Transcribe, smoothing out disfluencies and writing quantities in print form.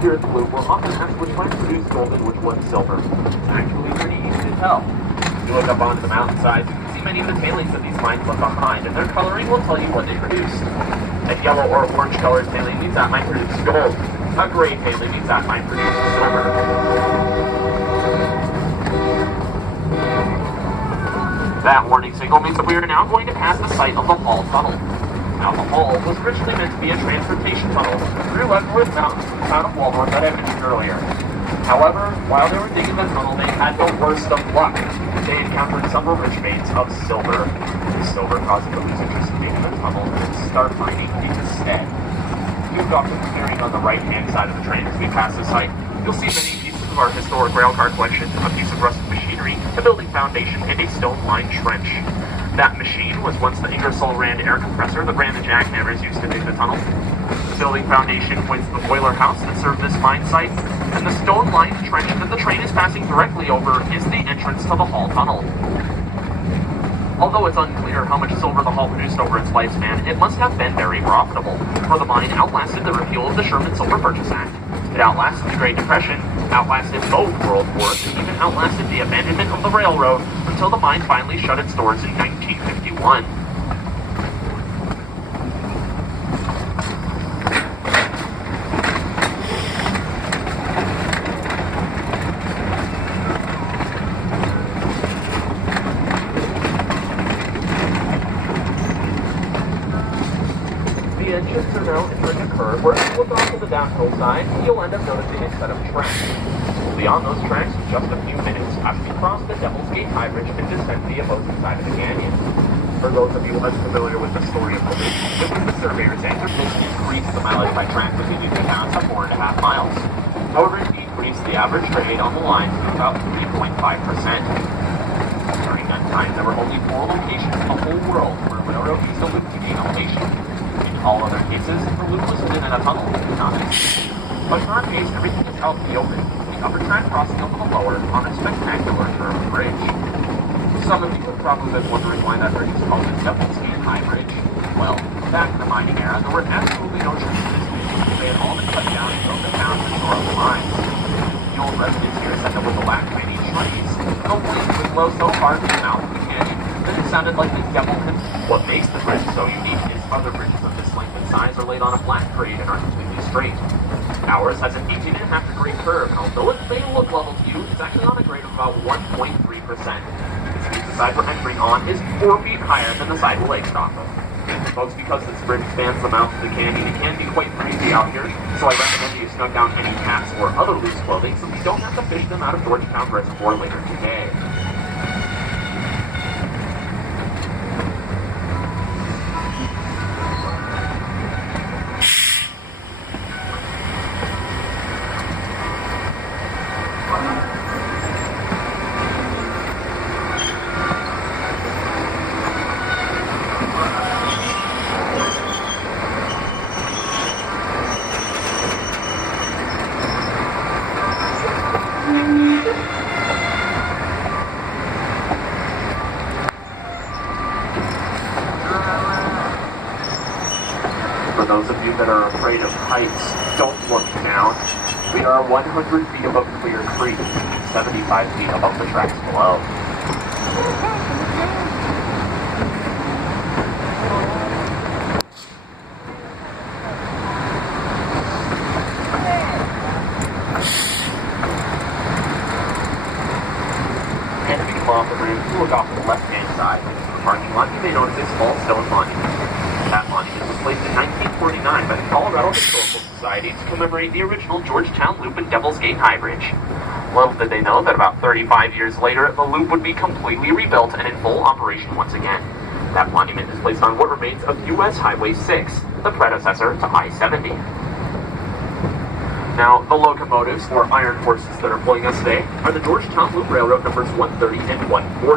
Here at the Loop, we're often asked which line produced gold and which one silver. It's actually pretty easy to tell. If you look up onto the mountainside, you can see many of the tailings that these mines left behind, and their coloring will tell you what they produced. A yellow or orange colored tailing means that mine produced gold. A gray tailing means that mine produced silver. That warning signal means that we are now going to pass the site of the Hall Tunnel. Now, the Hall was originally meant to be a transportation tunnel through Leavenworth Mountains to the town of Walmart that I mentioned earlier. However, while they were digging the tunnel, they had the worst of luck. They encountered several rich veins of silver. The silver caused them to lose interest in digging the tunnel and start mining instead. You've got the clearing on the right-hand side of the train as we pass the site. You'll see many pieces of our historic railcar collection, a piece of rusted machinery, a building foundation, and a stone-lined trench. That machine was once the Ingersoll-Rand air compressor that ran the jackhammers used to dig the tunnel. The building foundation points to the boiler house that served this mine site, and the stone-lined trench that the train is passing directly over is the entrance to the Hall Tunnel. Although it's unclear how much silver the Hall produced over its lifespan, it must have been very profitable, for the mine outlasted the repeal of the Sherman Silver Purchase Act. It outlasted the Great Depression, outlasted both World Wars, and even outlasted the abandonment of the railroad until the mine finally shut its doors in 1951. The engines are now entering a curve where if you look off to the downhill side, you'll end up noticing a set of tracks. Beyond those tracks, in just a few minutes, after we cross the Devil's Gate High Bridge and descend the opposing side of the canyon. For those of you unfamiliar with the story of the loop, it was the surveyor's answer to increase the mileage by track between these two towns to 4.5 miles. However, it decreased the average grade on the line to about 3.5%. During that time, there were only 4 locations in the whole world where a railroad used a loop to gain elevation. In all other cases, the loop was hidden in a tunnel, not in a city. But in our case, everything is out in the open. The upper track crossing over the lower on a spectacular curved bridge. Some of you have probably been wondering why that bridge is called the Devil's Gate High Bridge. Well, back in the mining era, there were absolutely no trees in this region. They had all been cut down and broken down to shore up the mines. The old residents here said there was a lack of any trees. The wind would blow so hard in the mouth of the canyon that it sounded like the devil could. What makes the bridge so unique is other bridges of this length and size are laid on a flat grade and are completely straight. Ours has an 18.5-degree curve, and although it may look level to you, it's actually on a grade of about 1.3%. This means the side we're entering on is 4 feet higher than the side we'll exit off of. Folks, because this bridge spans the mouth of the canyon, it can be quite breezy out here, so I recommend that you snug down any hats or other loose clothing so we don't have to fish them out of Georgetown Reservoir later today. For those of you that are afraid of heights, don't look down. We are 100 feet above Clear Creek, 75 feet above the tracks below. And if you come off the bridge, you look off to the left-hand side. In the parking lot, you may notice a small stone monument. That monument was placed in 1949 by the Colorado Historical Society to commemorate the original Georgetown Loop and Devil's Gate High Bridge. Little did they know that about 35 years later, the loop would be completely rebuilt and in full operation once again. That monument is placed on what remains of U.S. Highway 6, the predecessor to I-70. Now, the locomotives, or iron horses that are pulling us today, are the Georgetown Loop Railroad numbers 130 and 140.